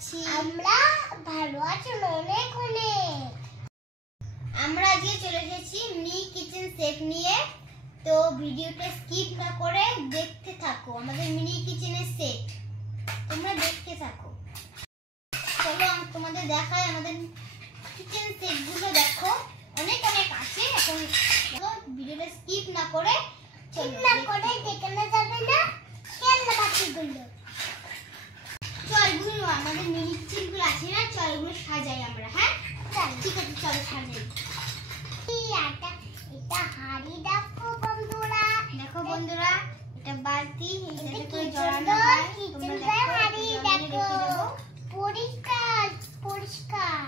আছি? আমরা ভালো আছি অনেক অনেক। আমরা আজকে চলে এসেছি মিনি কিচেন সেট নিয়ে। তো ভিডিওটা স্কিপ না করে দেখতে থাকো। আমাদের মিনি কিচেনের সেট তোমরা দেখতে থাকো। চলো আমি তোমাদের দেখাই আমাদের কিচেন সেটগুলো। দেখো অনেক অনেক আছে। এখন ভিডিওটা স্কিপ না করে দেখে না যাবে না খেলনা বাকিগুলো। চল বুঝলো আমাদের মিনি কিচেনগুলো আছে না, চল এগুলো সাজাই আমরা। হ্যাঁ ঠিক আছে, চলো সাজাই। এটা হাড়ি দেখো বন্ধুরা, দেখো বন্ধুরা এটা বালতি, এটা করে জড়ানো হয়। তোমরা হাড়ি দেখো পরিষ্কার পরিষ্কার।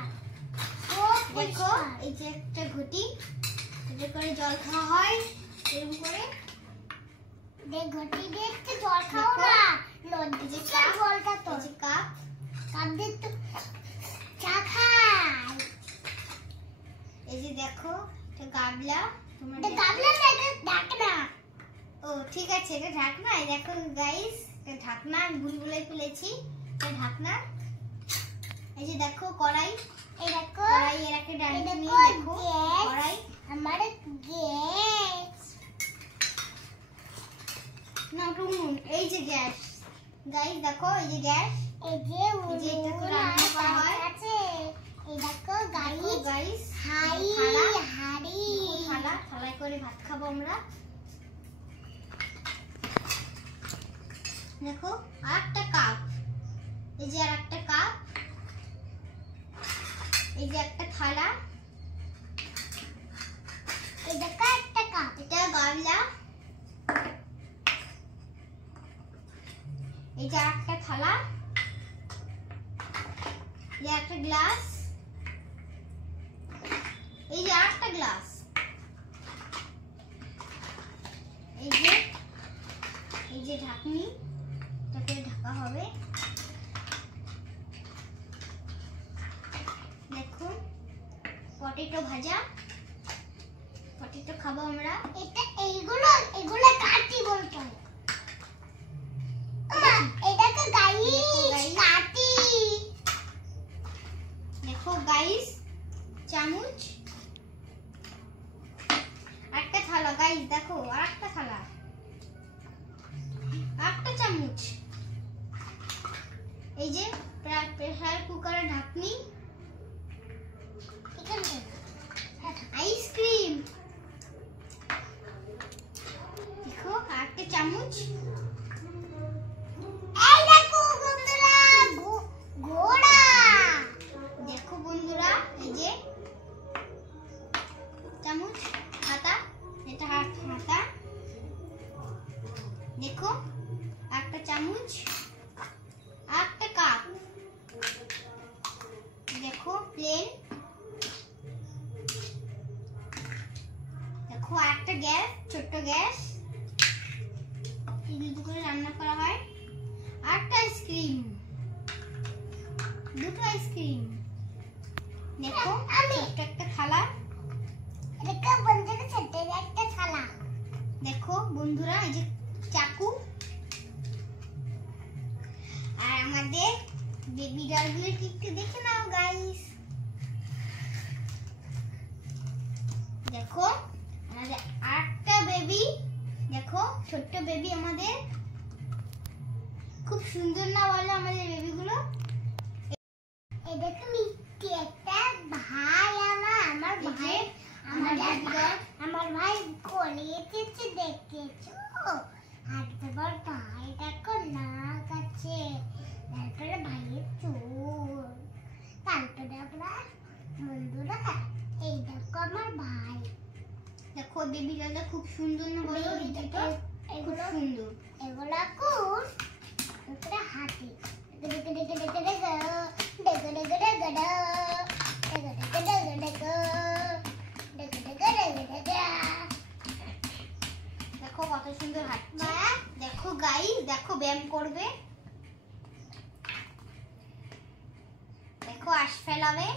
দেখো এই যে একটা ঘটি, এটা করে জল খাওয়া হয়। এরকম করে দেখ ঘটি দিয়ে একটু জল খাও না, লজ্জা যে জলটা তো যে কাপ কাপ দিয়ে তো চা খাই। এই যে দেখো এটা গাবলা, তোমরা এটা গাবলা না, এটা ঢাকনা। ও ঠিক আছে, এটা ঢাকনা। এই দেখো গাইস এটা ঢাকনা, বুলবুলে তুলেছি এটা ঢাকনা। এই যে দেখো কড়াই, এই দেখো কড়াই এর একটা ডান্ডি নিয়ে দেখো কড়াই আমার গ্যাস না টুন। এই যে গ্যাস গাইস দেখো, এই যে গ্যাস, এই যে এটা করে রান্না করা হয় আছে। এই দেখো গাইস হাড়ি হাড়ি থালা, থালায় করে ভাত খাবো আমরা। দেখো আরেকটা কাপ, এই যে আরেকটা কাপ, এই যে একটা থালা, এই দেখো একটা কাপ, এটা গামলা, এই যে একটা থালা, এই একটা গ্লাস, এই যে একটা গ্লাস, এই যে ঢাকনি, এটাকে ঢাকা হবে। দেখো পটেটো ভাজা, পটেটো খাবো আমরা। এটা এইগুলো কাটি বলতো, এটাকে গাইস কাটি। দেখো গাইস চামচ, আরেকটা থালা গাইস, দেখো আরেকটা থালা, আরেকটা চামচ, এই যে প্রেসার কুকারের ঢাকনি, আইসক্রিম, দেখো আরেকটা চামচ। এই দেখো বন্ধুরা ঘোড়া, দেখো বন্ধুরা এই যে চামচ, হাতা, এটা হাতা, দেখো একটা চামচ, একটা কাপ, দেখো প্লেন, দেখো একটা গ্যাস, ছোট্ট গ্যাস, এগুলো করে রান্না করা হয়। আরেকটা আইসক্রিম, দুটো আইসক্রিম, দেখো ছোট্ট একটা থালা, দেখো বন্ধুরা ছোট্ট একটা থালা, দেখো বন্ধুরা এই যে চাকু। আর আমাদের বেবি ডলগুলো একটু দেখে নাও গাইস। দেখো আমাদের আরেকটা বেবি, দেখো ছোট্ট বেবি আমাদের, খুব সুন্দর না বলো আমাদের বেবিগুলো। এই দেখো মিষ্টি একটা ভাই, আমার ভাই, আমার ভাই কোলে এসেছে দেখেছো। একবার ভাই দেখো নাক আছে, তারপরে ভাইয়ের চুল, তারপরে আমরা বন্ধুরা এই দেখো আমার ভাই। দেখো বেবি ডলটা খুব সুন্দর না বলো, ভিডিওটা খুব সুন্দর। এগুলো কুল, তারপরে হাতি, দেখো কত সুন্দর হাঁটছে। দেখো গাইস দেখো ব্যায়াম করবে, দেখো আশ ফেলাবে,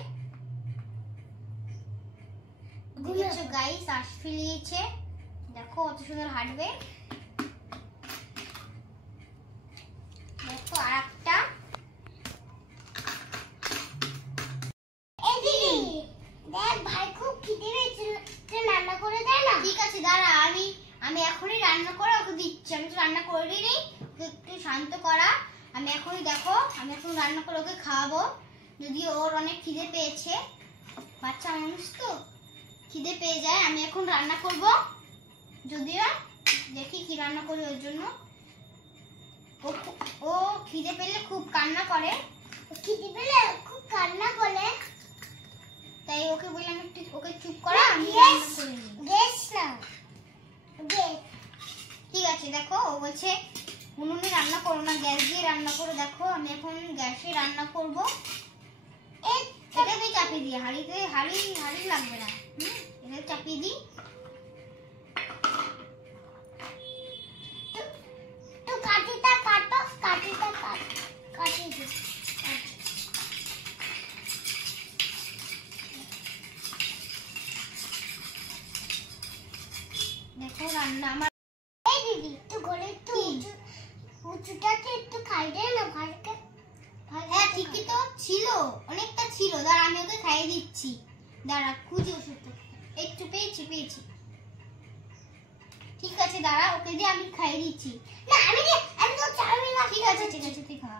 দেখছো গাইস আশ ফেলিয়েছে। দেখো কত সুন্দর হাঁটবে। দেখো আরেকটা, রান্না করে ওকে দিচ্ছি। আমি তো রান্না করিনি, ওকে একটু শান্ত করা। আমি এখনই দেখো, আমি এখন রান্না করে ওকে খাওয়াবো। যদি ওর অনেক খিদে পেয়েছে, বাচ্চা মানুষ তো খিদে পেয়ে যায়। আমি এখন রান্না করব, যদিও দেখি কি রান্না করি ওর জন্য। ও খিদে পেলে খুব কান্না করে, তাই ওকে বললাম একটু ওকে চুপ করা, আমি রান্না করে নিই। ঠিক আছে, দেখো ও বলছে উনুনে রান্না করো না, গ্যাস দিয়ে রান্না করো। দেখো আমি এখন গ্যাসে রান্না করব। এটাতে চাপিয়ে দিই, হাঁড়ি লাগবে না। এটা চাপিয়ে দিই। দেখো রান্না আমার দিদি তো ঘরে একটু উঁচুটাতে একটু খাই দে না ভাইকে। হ্যাঁ ঠিকই তো ছিল, অনেকটা ছিল। দাঁড়া আমি ওকে খাইয়ে দিচ্ছি, দাঁড়া খুঁজি ওষুধটা। একটু পেয়েছি। ঠিক আছে দাঁড়া, ওকে দিয়ে আমি খাইয়ে দিচ্ছি। না আমি তো চাইনি না। ঠিক আছে তুই খা।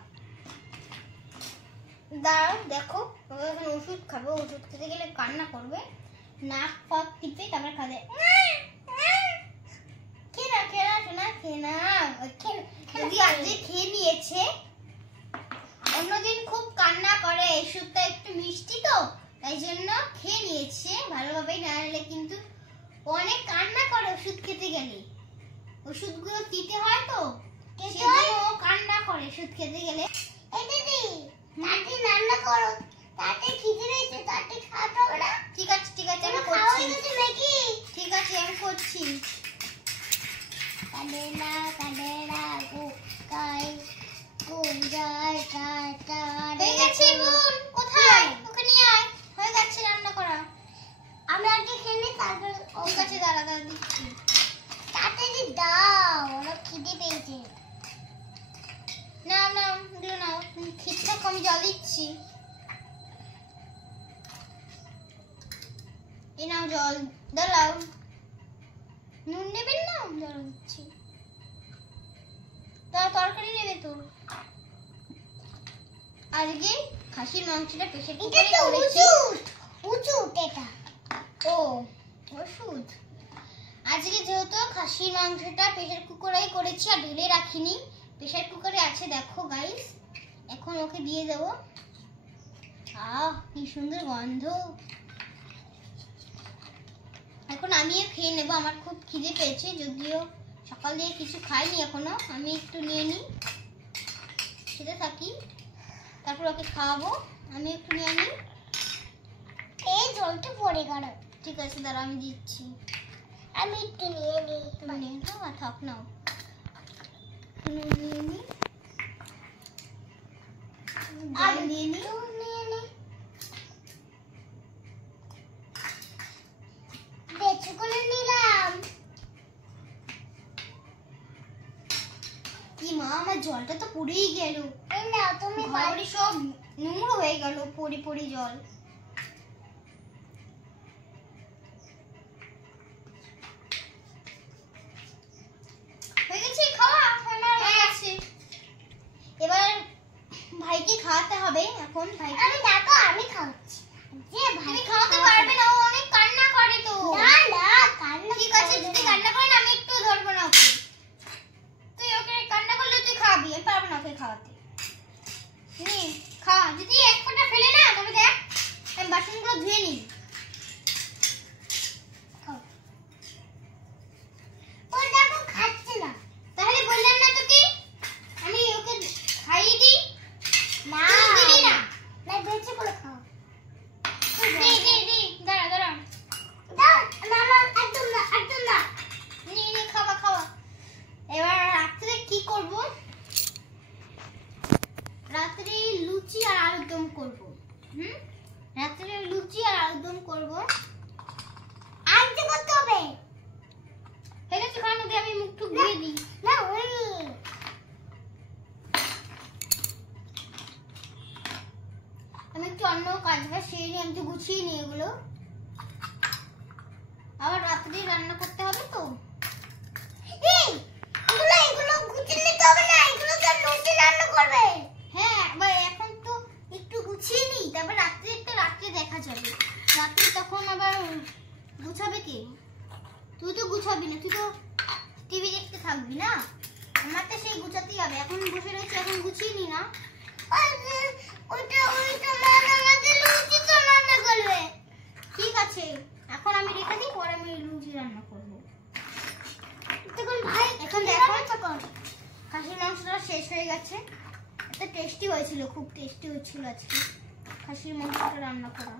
দাঁড়াও, দেখো ও এখন ওষুধ খাবে। ওষুধ খেতে গেলে কান্না করবে, নাক ফাক টিপে তারপর খাবে। যদি আজকে খেয়ে নিয়েছে, অন্যদিন খুব কান্না করে। ওষুধটা একটু মিষ্টি তো, তাই জন্য খেয়ে নিয়েছে ভালোভাবে। না হলে কিন্তু অনেক কান্না করে ওষুধ খেতে গেলে। ওষুধগুলো দিতে হয় তো, ও কান্না করে ওষুধ খেতে গেলে। এই দিদি তাড়াতাড়ি রান্না করো, তাতে খিদে পেয়েছে, তাতে খাওয়াতে হবে না। ঠিক আছে আমি করছি। ঠিক আছে আমি করছি। কাদেরা গোকাই গোজাই টাটা। হয়ে গেছে বোন, কোথায়? ওকে নিয়ে আয়, হয়ে গেছে রান্না করা। আমি আগে খেয়ে নিই, তারপর। ঠিক আছে দাঁড়া দিচ্ছি। তাড়াতাড়ি দাও, ওরা খিদে পেয়েছে। না খিদে কম, জল দিচ্ছি। এই নাও জল, দাঁড়াও। নুন নেবেন না? জল দিচ্ছি। তরকারি নেবে তো? আজকে খাসির মাংসটা প্রেসার কুকারে করেছি। এটা ও ওষুধ। আজকে যেহেতু খাসির মাংসটা প্রেসার কুকারেই করেছি আর ঢেলে রাখিনি, প্রেসার কুকারে আছে। দেখো গাইস, এখন ওকে দিয়ে দেবো। কি সুন্দর গন্ধ। এখন আমিও খেয়ে নেবো, আমার খুব খিদে পেয়েছে। যদিও সকাল দিয়ে কিছু খাইনি এখনো, আমি একটু নিয়ে নিই, খেতে থাকি, তারপর ওকে খাওয়াবো। আমি একটু নিয়ে নিই। এই জলটা পড়ে গেল। ঠিক আছে দাঁড়া আমি দিচ্ছি। আমি একটু নিয়ে নিই। থাক নাও, নিয়ে নিই। কি মা, আমার জলটা তো পুড়েই গেল। তুমি বাড়ি সব নোংরা হয়ে গেল, পড়ি জল। হয়ে গেছে খাওয়া? হয়ে গেছে। এবার ভাইকে খাওয়াতে হবে। এখন ভাইকে আমি খাওয়াচ্ছি। তুমি খাওয়াতে পারবে না, ও অনেক কান্না করে তো। কান্না। ঠিক আছে যদি কান্না করে না, আমি একটু ধরবো না ওকে। তুই ওকে কান্না করলে তুই খাওয়াবি, আমি পারবো না ওকে খাওয়াতে। খা, যদি এক ফোঁটা ফেলে না, তবে দেখ আমি বাসনগুলো ধুয়ে নিই। ও দেখো খাচ্ছে না, তাহলে বললাম না তোকে আমি ওকে খাইয়ে দিই। না দিবি না, বেঁচে করে খাও। দাঁড়া একদম না। নে খাওয়া। এবার রাত্রে কি করব? রাত্রে লুচি আর আলুর দম করব। রাত্রে লুচি আর আলুর দম করব। আজকে করতে হবে। হয়ে গেছে, খাওয়ানো দিয়ে আমি মুখ টুক ধুয়ে দিই। না আমি একটু অন্য কাজ সেরে নিয়ে আমি তো গুছিয়ে নিই এগুলো। আবার রাত্রে রান্না করতে হবে তো। গুছাবে কে? তুই তো গুছাবি না, তুই তো টিভি দেখতে থাকবি না। আমার তো সেই গুছাতেই হবে। এখন বসে রয়েছে, এখন গুছিয়ে নি না। ঠিক আছে, এখন আমি রেখে দিই, পরে আমি লুচি রান্না করবো। এখন দেখো খাসির মাংসটা শেষ হয়ে গেছে। এটা টেস্টি হয়েছিল, খুব টেস্টি হয়েছিল আজকে খাসির মাংসটা রান্না করা।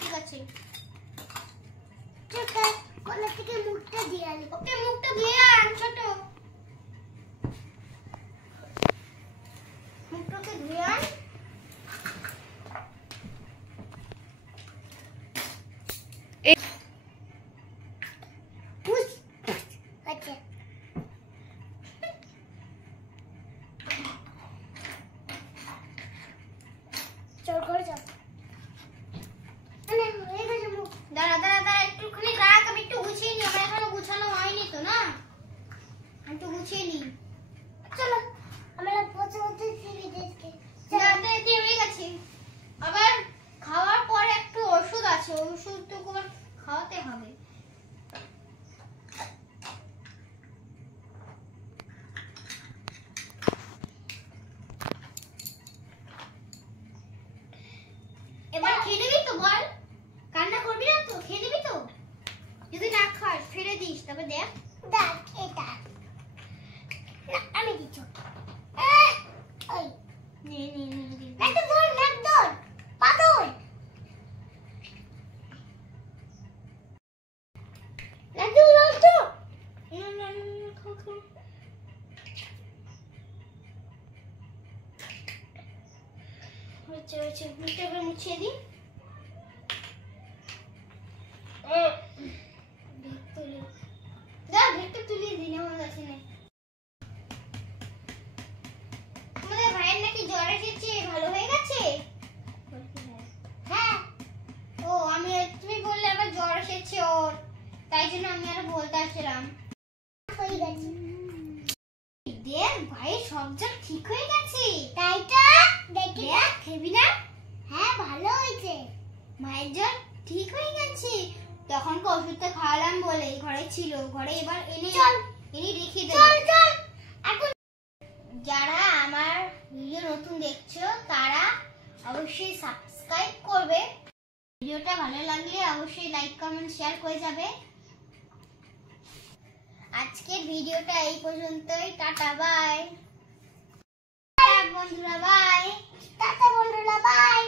ঠিক আছে, মুখটা দিয়ে আনি। ওকে, মুখটা দিয়ে আন ছোট, মুখটাকে ধুয়ে আন। দাঁড়া দাঁড়া দাঁড়া, একটুখানি রাখ, আমি একটু গুছিয়ে নি। আমার এখনো গুছানো হয়নি তো না, আমি একটু গুছিয়ে নি। চলো আমরা হয়ে গেছে। আবার খাওয়ার পরে একটু ওষুধ আছে, ওষুধ তো খাওয়াতে হবে। এবার খেয়ে নিবি তো? বল, কান্না করবি না তো? খেয়ে নিবি তো? যদি না খাস ফেলে দিস, তবে দেখ দেখ এটা আমি দিচ্ছি। ওই নে নে নে, একটা ধর, নাক ধর, পা ধর, নাক ধর তো। না না না, খা খা। হচ্ছে হচ্ছে, মুখটা মুছিয়ে দিই। তোমাদের ভাইয়ের নাকি জ্বর এসেছে, ভালো হয়ে গেছে? হ্যাঁ। ও, তুমি বললে আবার জ্বর এসেছে ওর, তাই জন্য আমি আর বলতে আসলাম। দেখ ভাই, সব জ্বর ঠিক হয়ে গেছে। তাই তো, দেখ খেবি না? হ্যাঁ, ভালো হয়েছে, মায়ের জ্বর ঠিক হয়ে গেছে। তখন ওষুধটা খাওয়ালাম বলে ঘরে ছিল, ঘরে এবার এনে রেখে দেব। এখন যারা আমার ভিডিও নতুন দেখছো তারা অবশ্যই সাবস্ক্রাইব করবে। ভিডিওটা ভালো লাগলে অবশ্যই লাইক কমেন্ট শেয়ার করে যাবে। আজকের ভিডিওটা এই পর্যন্তই। টাটা বাই বন্ধুরা, বাই। টাটা বন্ধুরা, বাই।